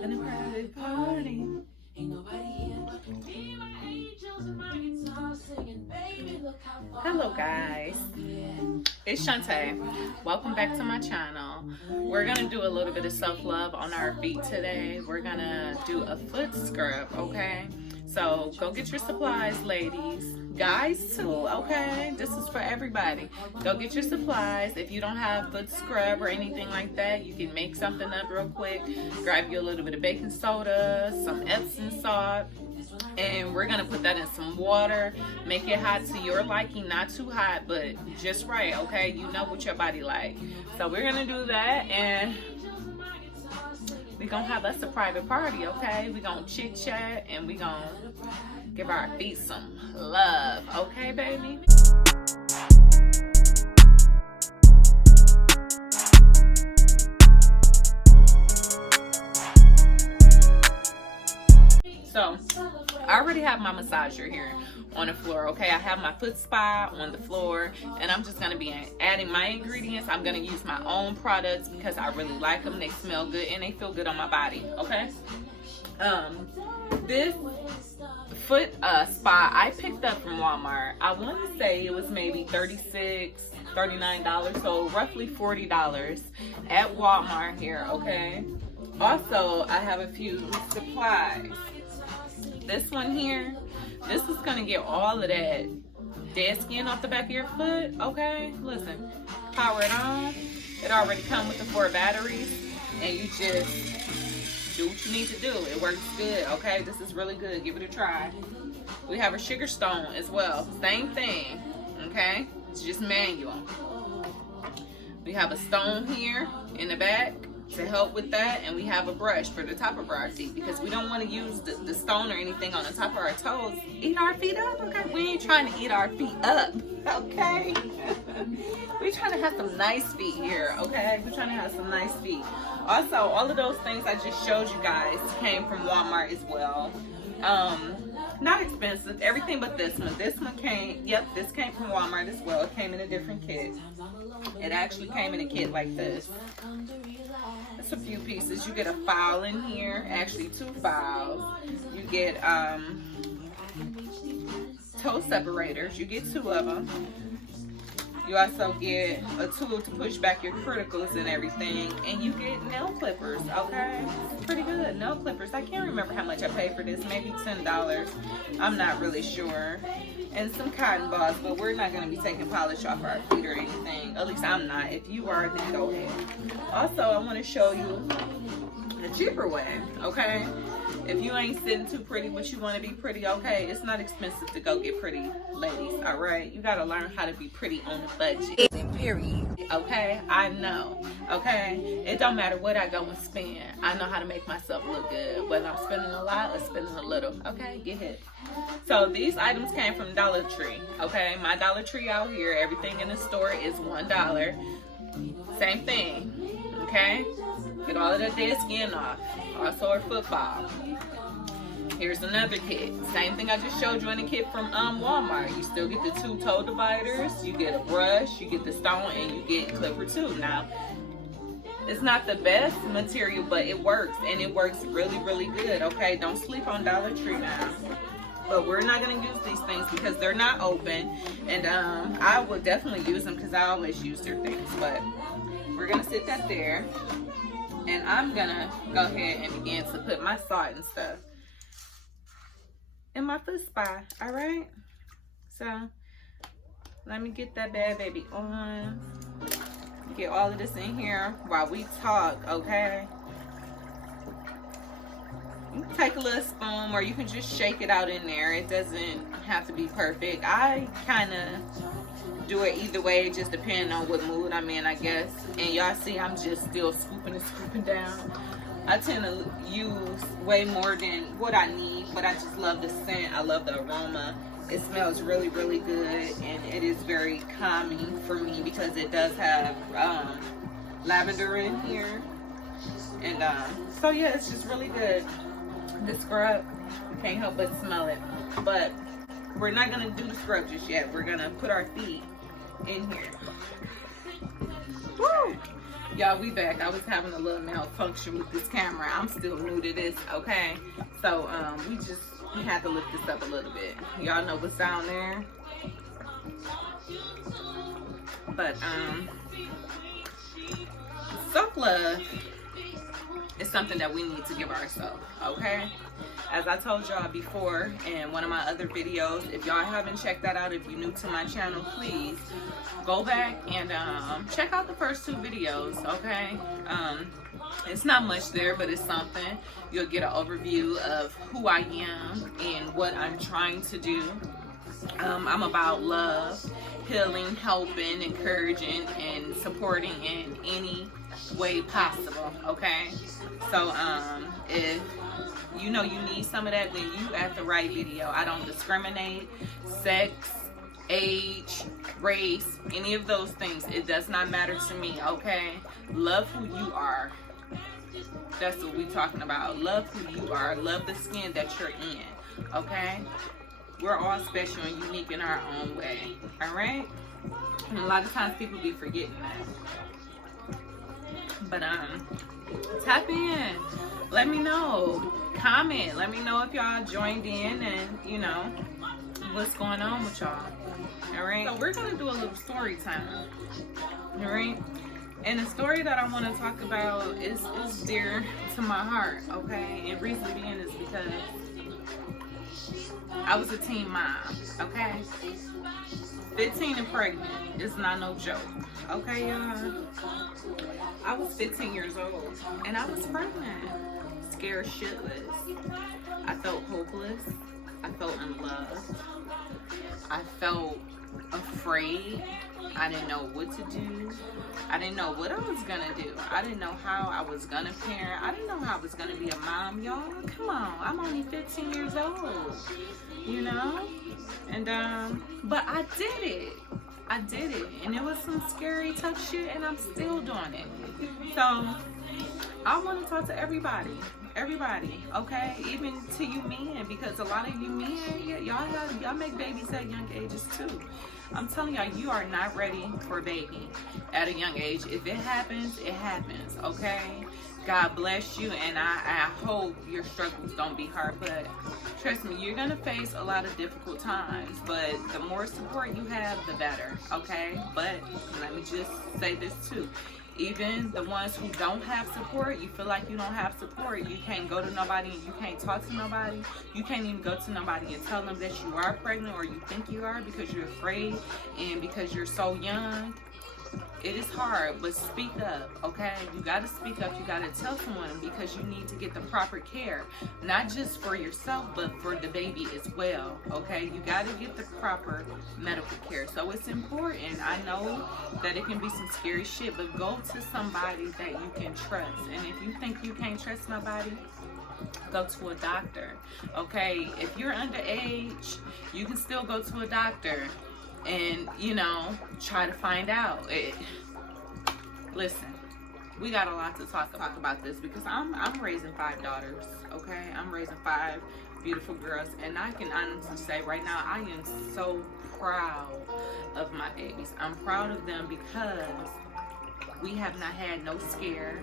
having a private party. Hello guys, it's Shantae. Welcome back to my channel. We're gonna do a little bit of self-love on our feet today. We're gonna do a foot scrub, okay? So go get your supplies, ladies. Guys too, okay? This is for everybody. Go get your supplies. If you don't have foot scrub or anything like that, you can make something up real quick. Grab you a little bit of baking soda, some Epsom salt, and we're gonna put that in some water. Make it hot to your liking, not too hot, but just right, okay? You know what your body like. So we're gonna do that, and we're gonna have us a private party, okay? We're gonna chit chat and we're gonna give our feet some love, okay, baby? So I already have my massager here on the floor, okay? I have my foot spa on the floor, and I'm just gonna be adding my ingredients. I'm gonna use my own products because I really like them. They smell good and they feel good on my body, okay? This foot spa I picked up from Walmart. I want to say it was maybe $36, $39, so roughly $40 at Walmart here, okay? Also, I have a few supplies. This one here, this is gonna get all of that dead skin off the back of your foot, okay? Listen, power it on. It already comes with the 4 batteries, and you just do what you need to do. It works good, okay? This is really good. Give it a try. We have a sugar stone as well. Same thing, okay? It's just manual. We have a stone here in the back to help with that, and we have a brush for the top of our feet because we don't want to use the stone or anything on the top of our toes. Eat our feet up, okay? We ain't trying to eat our feet up, okay? We're trying to have some nice feet here, okay? We're trying to have some nice feet. Also, all of those things I just showed you guys came from Walmart as well. Not expensive, everything but this one. This one came, yep, this came from Walmart as well. It came in a different kit. It actually came in a kit like this. It's a few pieces. You get a file in here, actually 2 files. You get toe separators. You get 2 of them. You also get a tool to push back your cuticles and everything, and you get nail clippers, okay? Pretty good, nail clippers. I can't remember how much I paid for this, maybe $10. I'm not really sure. And some cotton balls, but we're not gonna be taking polish off our feet or anything. At least I'm not. If you are, then go ahead. Also, I wanna show you the cheaper way, okay? If you ain't sitting too pretty but you want to be pretty, okay, it's not expensive to go get pretty, ladies, all right? You got to learn how to be pretty on the budget, period, okay? I know, okay? It don't matter what I go and spend. I know how to make myself look good, whether I'm spending a lot or spending a little, okay? Get it. So these items came from Dollar Tree, okay? My Dollar Tree out here, everything in the store is $1. Same thing, okay? Get all of that dead skin off. Also a football. Here's another kit. Same thing I just showed you in the kit from Walmart. You still get the 2 toe dividers, you get a brush, you get the stone, and you get clipper too. Now, it's not the best material, but it works, and it works really, really good, okay? Don't sleep on Dollar Tree now. But we're not going to use these things because they're not open, and I will definitely use them because I always use their things, but we're going to sit that there. And I'm gonna go ahead and begin to put my salt and stuff in my foot spa, all right? So let me get that bad baby on. Get all of this in here while we talk, okay? You can take a little spoon or you can just shake it out in there. It doesn't have to be perfect. I kind of do it either way, just depending on what mood I'm in, I guess. And y'all see I'm just still scooping and scooping down. I tend to use way more than what I need, but I just love the scent. I love the aroma. It smells really, really good, and it is very calming for me because it does have lavender in here. And so yeah, it's just really good. The scrub, you can't help but smell it. But we're not gonna do the scrub just yet. We're gonna put our feet in here. Woo! Y'all, we back. I was having a little malfunction with this camera. I'm still new to this, okay? So, we had to lift this up a little bit. Y'all know what's down there? But, self-love is something that we need to give ourselves, okay? As I told y'all before in one of my other videos, if y'all haven't checked that out, if you're new to my channel, please go back and check out the first 2 videos, okay? It's not much there, but it's something. You'll get an overview of who I am and what I'm trying to do. I'm about love, healing, helping, encouraging, and supporting in any way possible, okay? So, if you know you need some of that, then you at the right video. I don't discriminate, sex, age, race, any of those things. It does not matter to me, okay? Love who you are. That's what we're talking about. Love who you are. Love the skin that you're in, okay? We're all special and unique in our own way, all right? And a lot of times people be forgetting that. But tap in. Let me know. Comment. Let me know if y'all joined in and, you know, what's going on with y'all. All right? So we're going to do a little story time. All right? And the story that I want to talk about is dear to my heart, okay? And reason being is because I was a teen mom, okay? 15 and pregnant is not no joke, okay, y'all? I was 15 years old, and I was pregnant. Scared shitless. I felt hopeless. I felt unloved. I felt afraid. I didn't know what to do. I didn't know what I was gonna do. I didn't know how I was gonna parent. I didn't know how I was gonna be a mom, y'all. Come on, I'm only 15 years old, you know? And but I did it. I did it, and it was some scary, tough shit, and I'm still doing it. So I want to talk to everybody, okay? Even to you men, because a lot of you men, y'all make babies at young ages too. I'm telling y'all, you are not ready for a baby at a young age. If it happens, it happens, okay? God bless you, and I hope your struggles don't be hard, but trust me, you're gonna face a lot of difficult times, but the more support you have, the better, okay? But let me just say this too. Even the ones who don't have support, you feel like you don't have support, you can't go to nobody and you can't talk to nobody, you can't even go to nobody and tell them that you are pregnant or you think you are because you're afraid and because you're so young. It is hard, but speak up, okay? You gotta speak up. You gotta tell someone because you need to get the proper care, not just for yourself, but for the baby as well, okay? You gotta get the proper medical care. So it's important. I know that it can be some scary shit, but go to somebody that you can trust. And if you think you can't trust nobody, go to a doctor, okay? If you're underage, you can still go to a doctor and, you know, try to find out. Listen, we got a lot to talk about this because I'm raising 5 daughters, okay? I'm raising 5 beautiful girls, and I can honestly say right now I am so proud of my babies. I'm proud of them because we have not had no scare.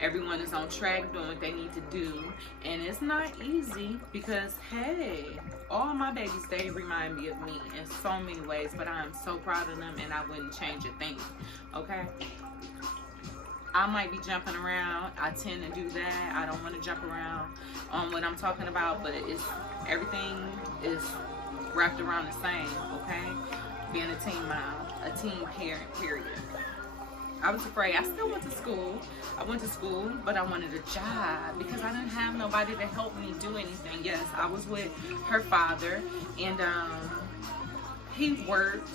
Everyone is on track doing what they need to do, and it's not easy because, hey, all my babies, they remind me of me in so many ways, but I am so proud of them and I wouldn't change a thing, okay? I might be jumping around. I tend to do that. I don't want to jump around on what I'm talking about, but everything is wrapped around the same, okay? Being a teen mom, a teen parent, period. I was afraid. I still went to school. I went to school, but I wanted a job because I didn't have nobody to help me do anything. Yes, I was with her father, and he worked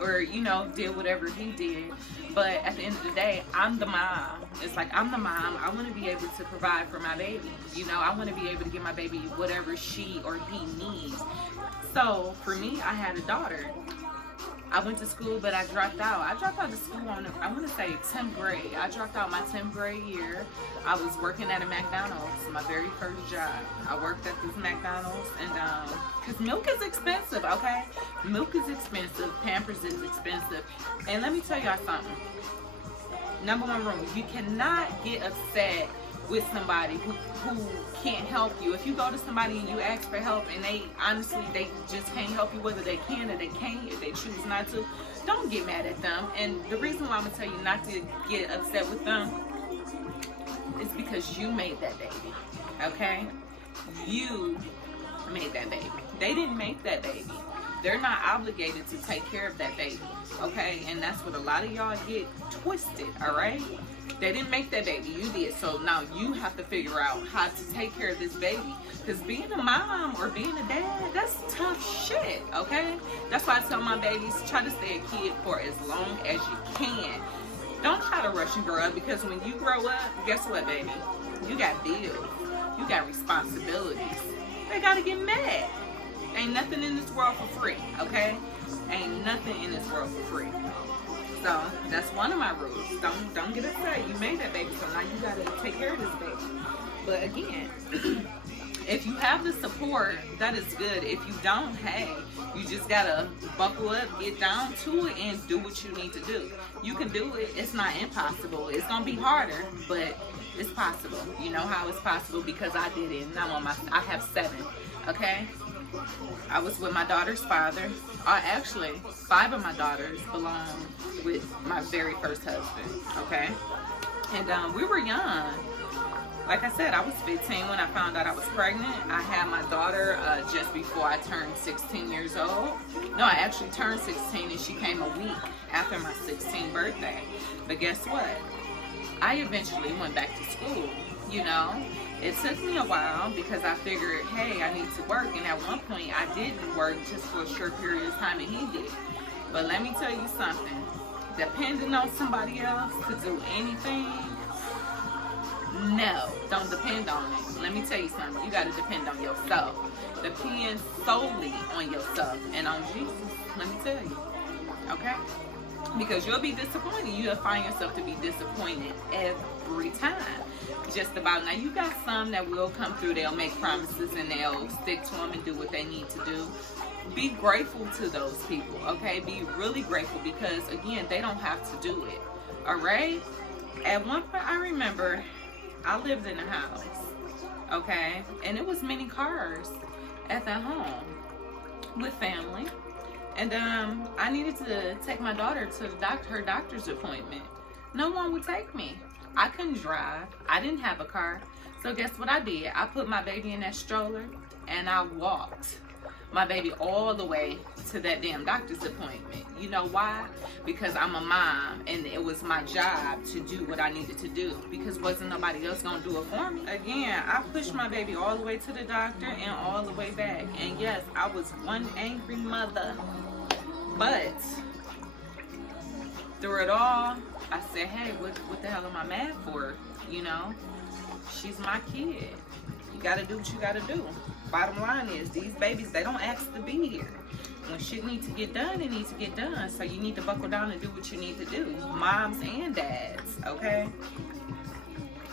or, you know, did whatever he did. But at the end of the day, I'm the mom. It's like, I'm the mom. I want to be able to provide for my baby. You know, I want to be able to give my baby whatever she or he needs. So for me, I had a daughter. I went to school, but I dropped out. I dropped out of school on, I want to say 10th grade. I dropped out my 10th grade year. I was working at a McDonald's, my very first job. I worked at this McDonald's, and because milk is expensive, okay? Milk is expensive, Pampers is expensive. And let me tell y'all something. Number one rule, you cannot get upset with somebody who can't help you. If you go to somebody and you ask for help and they honestly, they just can't help you, whether they can or they can't, if they choose not to, don't get mad at them. And the reason why I'm gonna tell you not to get upset with them is because you made that baby, okay? You made that baby. They didn't make that baby. They're not obligated to take care of that baby, okay? And that's what a lot of y'all get twisted, all right? They didn't make that baby, you did. So now you have to figure out how to take care of this baby. Because being a mom or being a dad, that's tough shit, okay? That's why I tell my babies, try to stay a kid for as long as you can. Don't try to rush and grow up, because when you grow up, guess what, baby? You got bills. You got responsibilities. They gotta get mad. Ain't nothing in this world for free, okay? Ain't nothing in this world for free. So that's one of my rules. Don't get upset. You made that baby, so now you gotta take care of this baby. But again, if you have the support, that is good. If you don't, hey, you just gotta buckle up, get down to it, and do what you need to do. You can do it. It's not impossible. It's gonna be harder, but it's possible. You know how it's possible because I did it. And I have 7. Okay. I was with my daughter's father. Actually, 5 of my daughters belong with my very first husband, okay? And we were young. Like I said, I was 15 when I found out I was pregnant. I had my daughter just before I turned 16 years old. No, I actually turned 16 and she came a week after my 16th birthday. But guess what? I eventually went back to school, you know? It took me a while because I figured, hey, I need to work. And at one point, I didn't work just for a short period of time, and he did. But let me tell you something. Depending on somebody else to do anything, no, don't depend on it. Let me tell you something. You got to depend on yourself. Depend solely on yourself and on Jesus. Let me tell you. Okay? Because you'll be disappointed. You'll find yourself to be disappointed every time. Just about. Now, you got some that will come through. They'll make promises and they'll stick to them and do what they need to do. Be grateful to those people, okay? Be really grateful because, again, they don't have to do it, all right? At one point, I remember I lived in a house, okay? And it was many cars at the home with family. And I needed to take my daughter to her doctor's appointment. No one would take me. I couldn't drive. I didn't have a car. So guess what I did? I put my baby in that stroller and I walked my baby all the way to that damn doctor's appointment. You know why? Because I'm a mom and it was my job to do what I needed to do because wasn't nobody else gonna do it for me. Again, I pushed my baby all the way to the doctor and all the way back. And yes, I was one angry mother. But through it all, I said, hey, what the hell am I mad for? You know, she's my kid. You gotta do what you gotta do. Bottom line is, these babies, they don't ask to be here. When shit needs to get done, it needs to get done. So you need to buckle down and do what you need to do. Moms and dads, okay?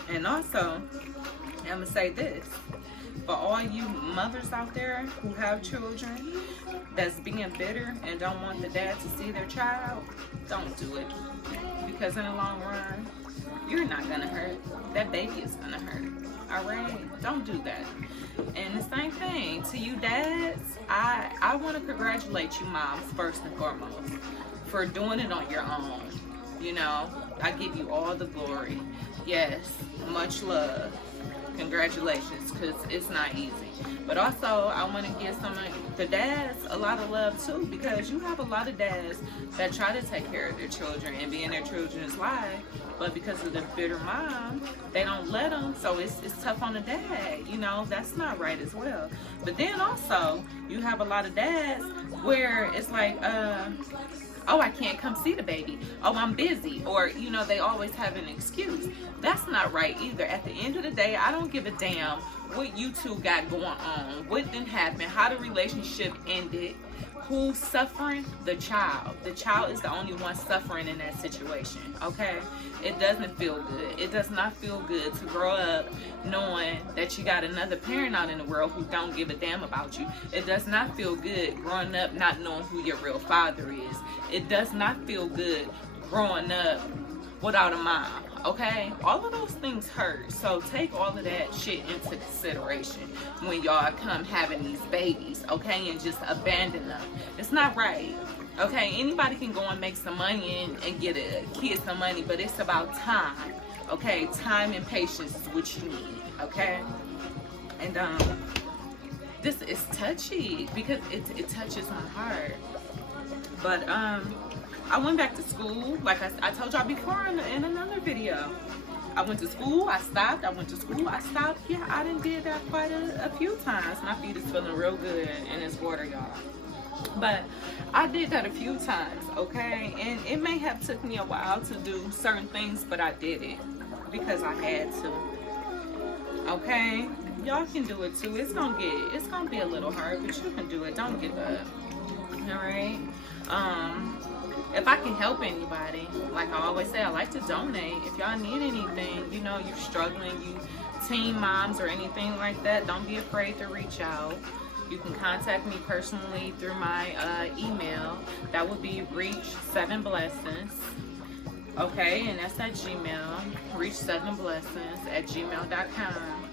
And also, I'm gonna say this. For all you mothers out there who have children that's being bitter and don't want the dad to see their child, don't do it. Because in the long run, you're not gonna hurt. That baby is gonna hurt. Alright? Don't do that. And the same thing to you dads, I want to congratulate you moms first and foremost for doing it on your own. You know, I give you all the glory. Yes, much love. Congratulations, because it's not easy. But also, I want to give some of the dads a lot of love too, because you have a lot of dads that try to take care of their children and be in their children's life, but because of the bitter mom, they don't let them, so it's tough on the dad. You know, that's not right as well. But then also, you have a lot of dads where it's like, oh, I can't come see the baby. Oh, I'm busy. Or, you know, they always have an excuse. That's not right either. At the end of the day, I don't give a damn what you two got going on, what didn't happen, how the relationship ended, who's suffering? The child. The child is the only one suffering in that situation, okay? It doesn't feel good. It does not feel good to grow up knowing that you got another parent out in the world who don't give a damn about you. It does not feel good growing up not knowing who your real father is. It does not feel good growing up without a mom, okay? All of those things hurt. So take all of that shit into consideration when y'all come having these babies, okay? And just abandon them. It's not right, okay? Anybody can go and make some money and get a kid some money, but it's about time, okay? Time and patience is what you need, okay? And this is touchy because it touches my heart. But I went back to school, like I told y'all before in another video. I went to school, I stopped, I went to school, I stopped. Yeah, I done did that quite a few times. My feet is feeling real good in this water, y'all. But I did that a few times, okay? And it may have took me a while to do certain things, but I did it because I had to, okay? Y'all can do it too. It's gonna be a little hard, but you can do it. Don't give up, all right? If I can help anybody, like I always say, I like to donate. If y'all need anything, you know, you're struggling, you teen moms or anything like that, don't be afraid to reach out. You can contact me personally through my email. That would be reach7blessings, okay? And that's at Gmail, reach7blessings@gmail.com.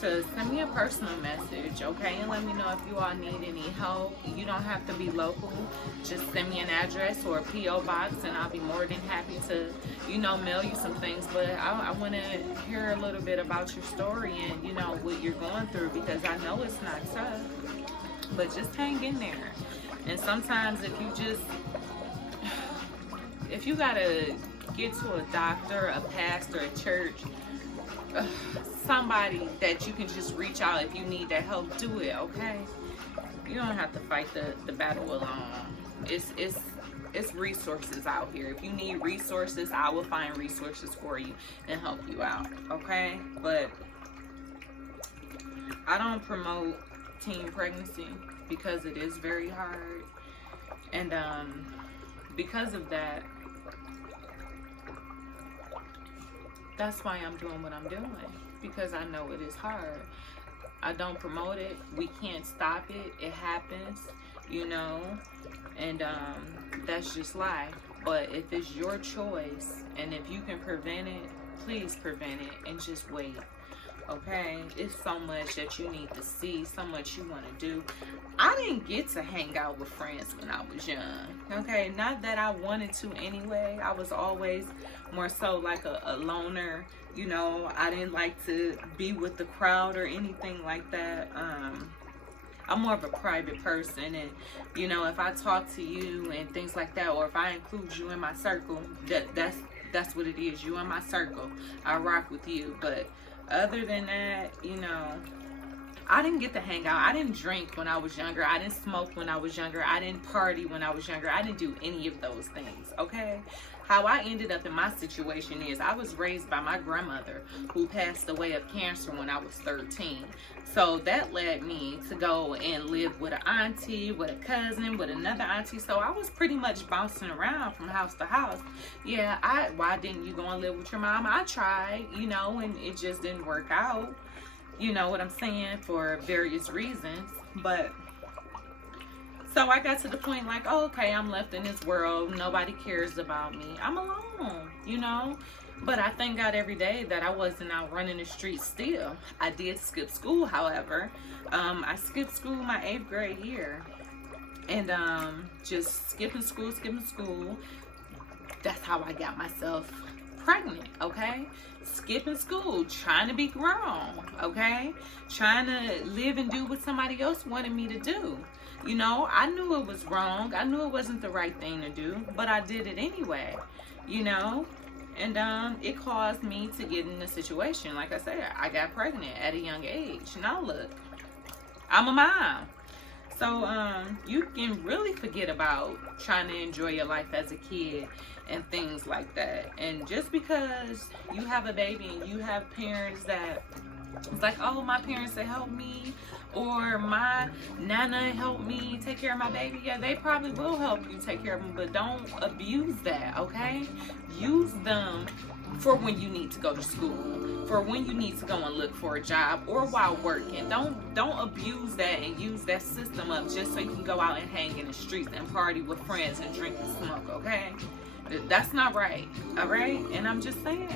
To send me a personal message, okay, and let me know if you all need any help. You don't have to be local. Just send me an address or a P.O. box, and I'll be more than happy to, you know, mail you some things. But I want to hear a little bit about your story and, you know, what you're going through, because I know it's not tough, but just hang in there. And sometimes if you gotta get to a doctor, a pastor, a church, somebody that you can just reach out if you need that help, do it, okay? You don't have to fight the battle alone. It's resources out here. If you need resources, I will find resources for you and help you out, okay? But I don't promote teen pregnancy because it is very hard, and because of that, that's why I'm doing what I'm doing, because I know it is hard. I don't promote it. We can't stop it. It happens, you know, and that's just life. But if it's your choice and if you can prevent it, please prevent it and just wait, okay? It's so much that you need to see, so much you want to do. I didn't get to hang out with friends when I was young, okay? Not that I wanted to anyway. I was always more so like a loner, you know. I didn't like to be with the crowd or anything like that. I'm more of a private person, and you know, if I talk to you and things like that, or if I include you in my circle, that's what it is. You in my circle, I rock with you. But other than that, you know, I didn't get to hang out. I didn't drink when I was younger. I didn't smoke when I was younger. I didn't party when I was younger. I didn't do any of those things, okay? How I ended up in my situation is I was raised by my grandmother, who passed away of cancer when I was 13. So that led me to go and live with an auntie, with a cousin, with another auntie. So I was pretty much bouncing around from house to house. Yeah, why didn't you go and live with your mom? I tried, you know, and it just didn't work out. You know what I'm saying? For various reasons. But so I got to the point like, oh, okay, I'm left in this world. Nobody cares about me. I'm alone, you know? But I thank God every day that I wasn't out running the streets still. I did skip school, however. I skipped school my 8th grade year. And just skipping school. That's how I got myself pregnant, okay? Skipping school, trying to be grown, okay? Trying to live and do what somebody else wanted me to do. You know, I knew it was wrong. I knew it wasn't the right thing to do, but I did it anyway, you know? And it caused me to get in a situation. Like I said, I got pregnant at a young age. Now look, I'm a mom. So you can really forget about trying to enjoy your life as a kid and things like that. And just because you have a baby and you have parents that it's like, oh, my parents that helped me, or my nana helped me take care of my baby. Yeah, they probably will help you take care of them, but don't abuse that, okay? Use them for when you need to go to school, for when you need to go and look for a job, or while working. Don't abuse that and use that system up just so you can go out and hang in the streets and party with friends and drink and smoke, okay? That's not right, all right? And I'm just saying,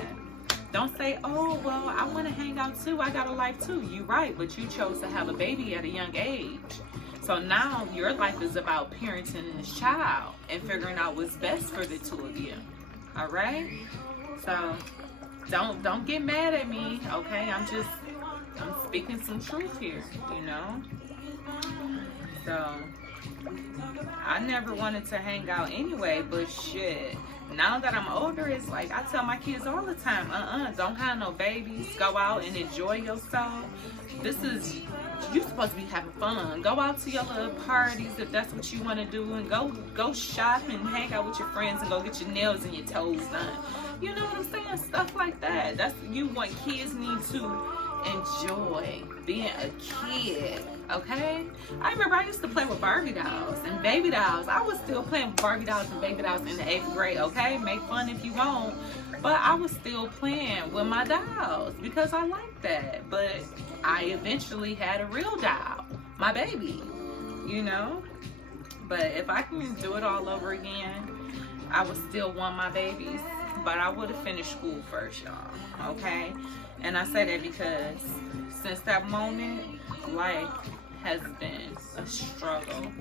don't say, oh, well, I want to hang out too. I got a life too. You're right, but you chose to have a baby at a young age. So now your life is about parenting this child and figuring out what's best for the two of you, all right? So don't get mad at me, okay? I'm speaking some truth here, you know? So I never wanted to hang out anyway, but shit, now that I'm older, it's like I tell my kids all the time, don't have no babies, go out and enjoy yourself. You're supposed to be having fun. Go out to your little parties if that's what you want to do, and go shop and hang out with your friends and go get your nails and your toes done. You know what I'm saying? Stuff like that. That's what kids need to enjoy, being a kid, okay? I remember I used to play with Barbie dolls and baby dolls. I was still playing with Barbie dolls and baby dolls in the 8th grade, okay? Make fun if you want, but I was still playing with my dolls because I liked that. But I eventually had a real doll, my baby, you know? But if I can do it all over again, I would still want my babies, but I would have finished school first, y'all, okay? And I say that because since that moment, life has been a struggle,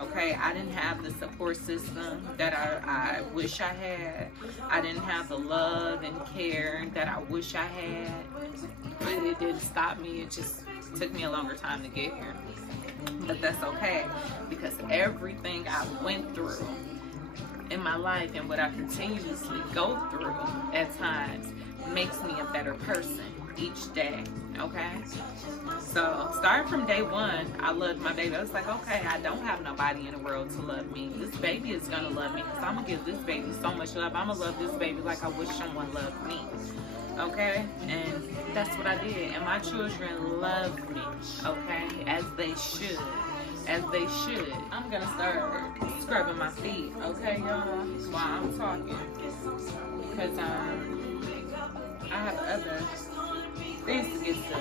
okay? I didn't have the support system that I wish I had. I didn't have the love and care that I wish I had. But it didn't stop me. It just took me a longer time to get here. But that's okay, because everything I went through in my life and what I continuously go through at times makes me a better person each day, okay? So starting from day one, I loved my baby. I was like, okay, I don't have nobody in the world to love me. This baby is gonna love me because I'm gonna give this baby so much love. I'm gonna love this baby like I wish someone loved me, okay? And that's what I did. And my children love me, okay? As they should. As they should. I'm gonna start scrubbing my feet, okay, y'all, while I'm talking, because I have other things to get to.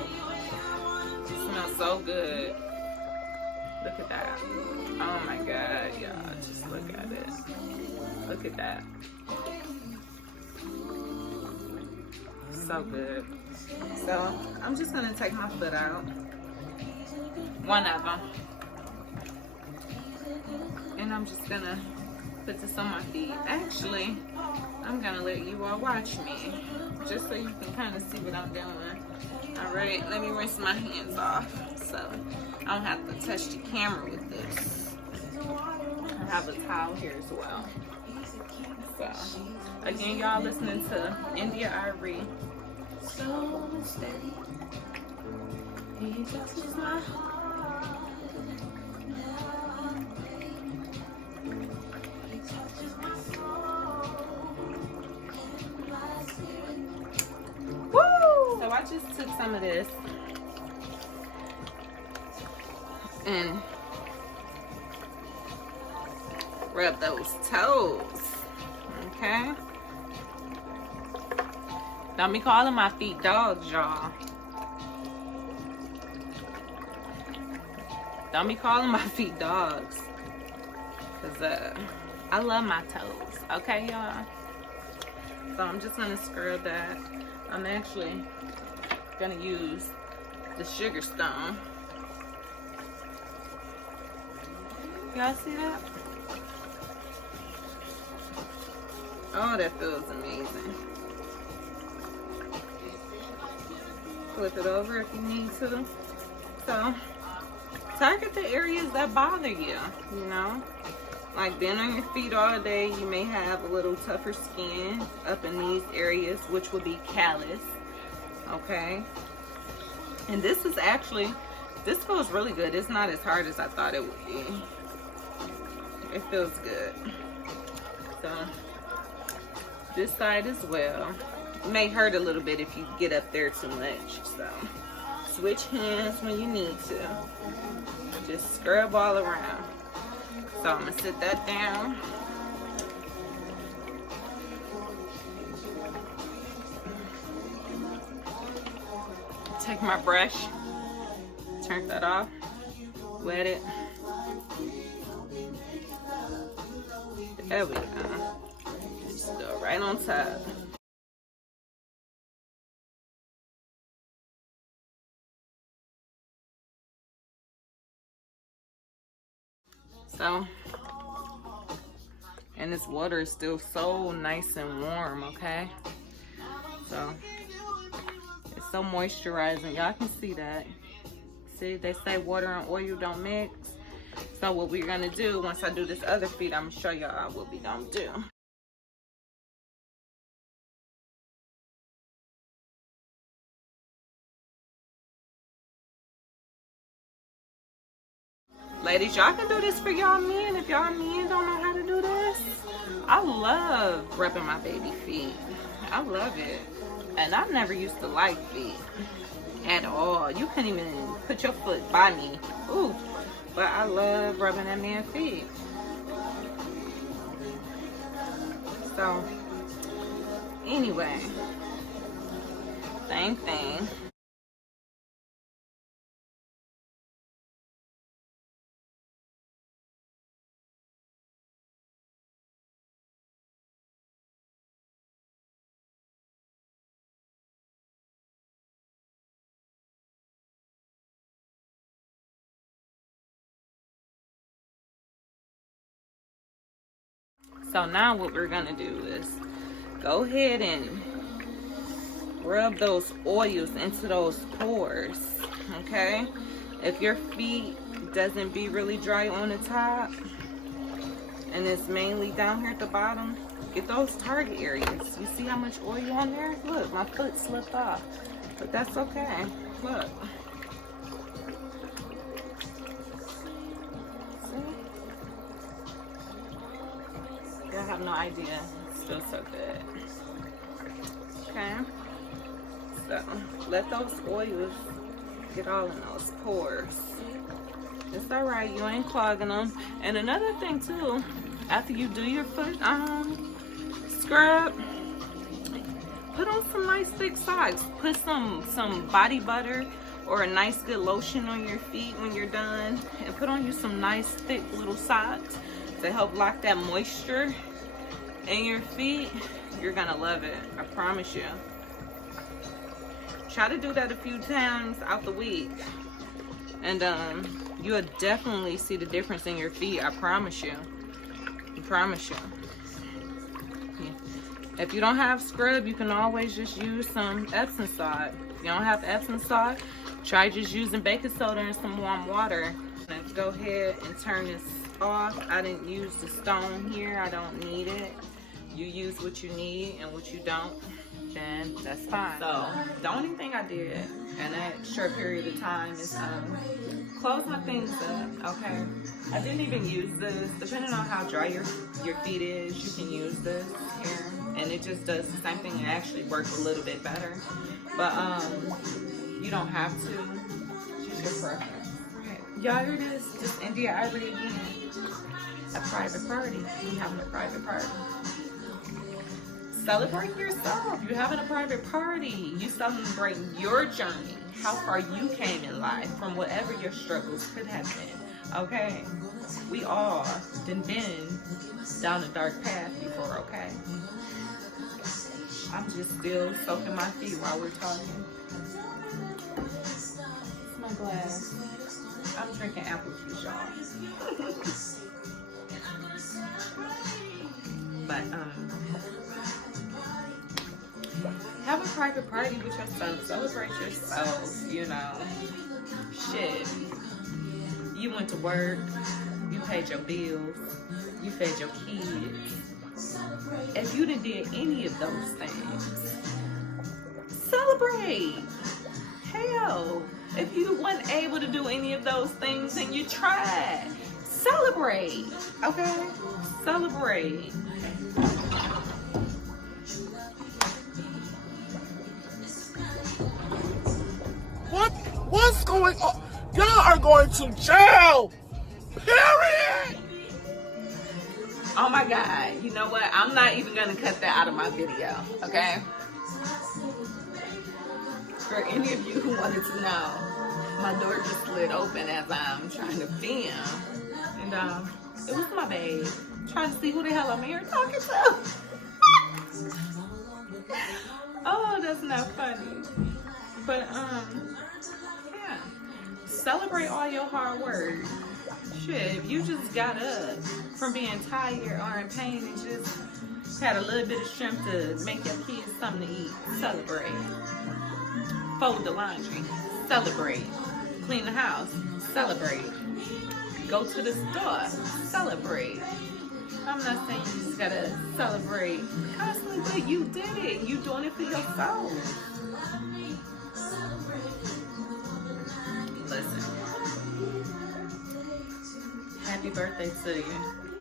It smells so good. Look at that. Oh my God, y'all, just look at it. Look at that. So good. So I'm just gonna take my foot out. One of them. And I'm just gonna put this on my feet. Actually, I'm gonna let you all watch me, just so you can kind of see what I'm doing. All right, let me rinse my hands off so I don't have to touch the camera with this. I have a towel here as well. So, again, y'all listening to India Irie. So steady. He touches my heart. Woo! So I just took some of this and rub those toes, okay? Don't be calling my feet dogs, y'all. Don't be calling my feet dogs, because I love my toes, okay, y'all? So I'm just gonna scrub that. I'm actually gonna use the sugar stone. Y'all see that? Oh, that feels amazing. Flip it over if you need to. So, target the areas that bother you, you know? Like being on your feet all day, you may have a little tougher skin up in these areas, which will be callous, okay? And this is actually, this feels really good. It's not as hard as I thought it would be. It feels good. So, this side as well. It may hurt a little bit if you get up there too much, so switch hands when you need to. Just scrub all around. So I'm gonna sit that down. Take my brush, turn that off, wet it. There we go. right on top. So, and this water is still so nice and warm, okay? So, it's so moisturizing. Y'all can see that. See, they say water and oil don't mix. So what we're gonna do, once I do this other feet, I'm gonna show y'all what we gonna do. Ladies, y'all can do this for y'all men. If y'all men don't know how to do this, I love rubbing my baby feet. I love it. And I never used to like feet at all. You couldn't even put your foot by me. Ooh, but I love rubbing that man's feet. So, anyway, same thing. So now what we're gonna do is go ahead and rub those oils into those pores, okay? If your feet doesn't be really dry on the top and it's mainly down here at the bottom, get those target areas. You see how much oil on there? Look, my foot slipped off, but that's okay. Look. I have no idea. It feels so good. Okay. So let those oils get all in those pores. It's alright, you ain't clogging them. And another thing too, after you do your foot scrub, put on some nice thick socks. Put some body butter or a nice good lotion on your feet when you're done, and put on you some nice thick little socks to help lock that moisture in your feet. You're gonna love it, I promise you. Try to do that a few times out the week, and you'll definitely see the difference in your feet. I promise you. I promise you. Yeah. If you don't have scrub, you can always just use some Epsom salt. If you don't have Epsom salt, try just using baking soda and some warm water. Let's go ahead and turn this off. I didn't use the stone here. I don't need it. You use what you need, and what you don't, then that's fine. So the only thing I did in that short period of time is close my things up, okay? I didn't even use this. Depending on how dry your feet is, you can use this here, and it just does the same thing. It actually works a little bit better, but you don't have to. Choose your preference. Y'all hear this? This India Ivory again. A private party. We having a private party. Celebrate yourself. You're having a private party. You celebrate your journey, how far you came in life from whatever your struggles could have been. Okay? We all been down a dark path before, okay? I'm just still soaking my feet while we're talking. It's my glass. I'm drinking apple juice, y'all. But have a private party with yourself. Celebrate yourself, you know. Shit. You went to work. You paid your bills. You fed your kids. If you didn't did any of those things, celebrate. Hell, if you weren't able to do any of those things and you tried, celebrate. Okay? Celebrate. What's going on? Y'all are going to jail. Period. Oh my God. You know what? I'm not even going to cut that out of my video. Okay? For any of you who wanted to know, my door just slid open as I'm trying to film. And it was my babe. Trying to see who the hell I'm here talking to. Oh, that's not funny. But yeah. Celebrate all your hard work. Shit, if you just got up from being tired or in pain and just had a little bit of strength to make your kids something to eat, celebrate. Fold the laundry, celebrate. Clean the house, celebrate. Go to the store, celebrate. I'm not saying you just gotta celebrate constantly, but you did it. You doing it for yourself. Listen. Happy birthday to you.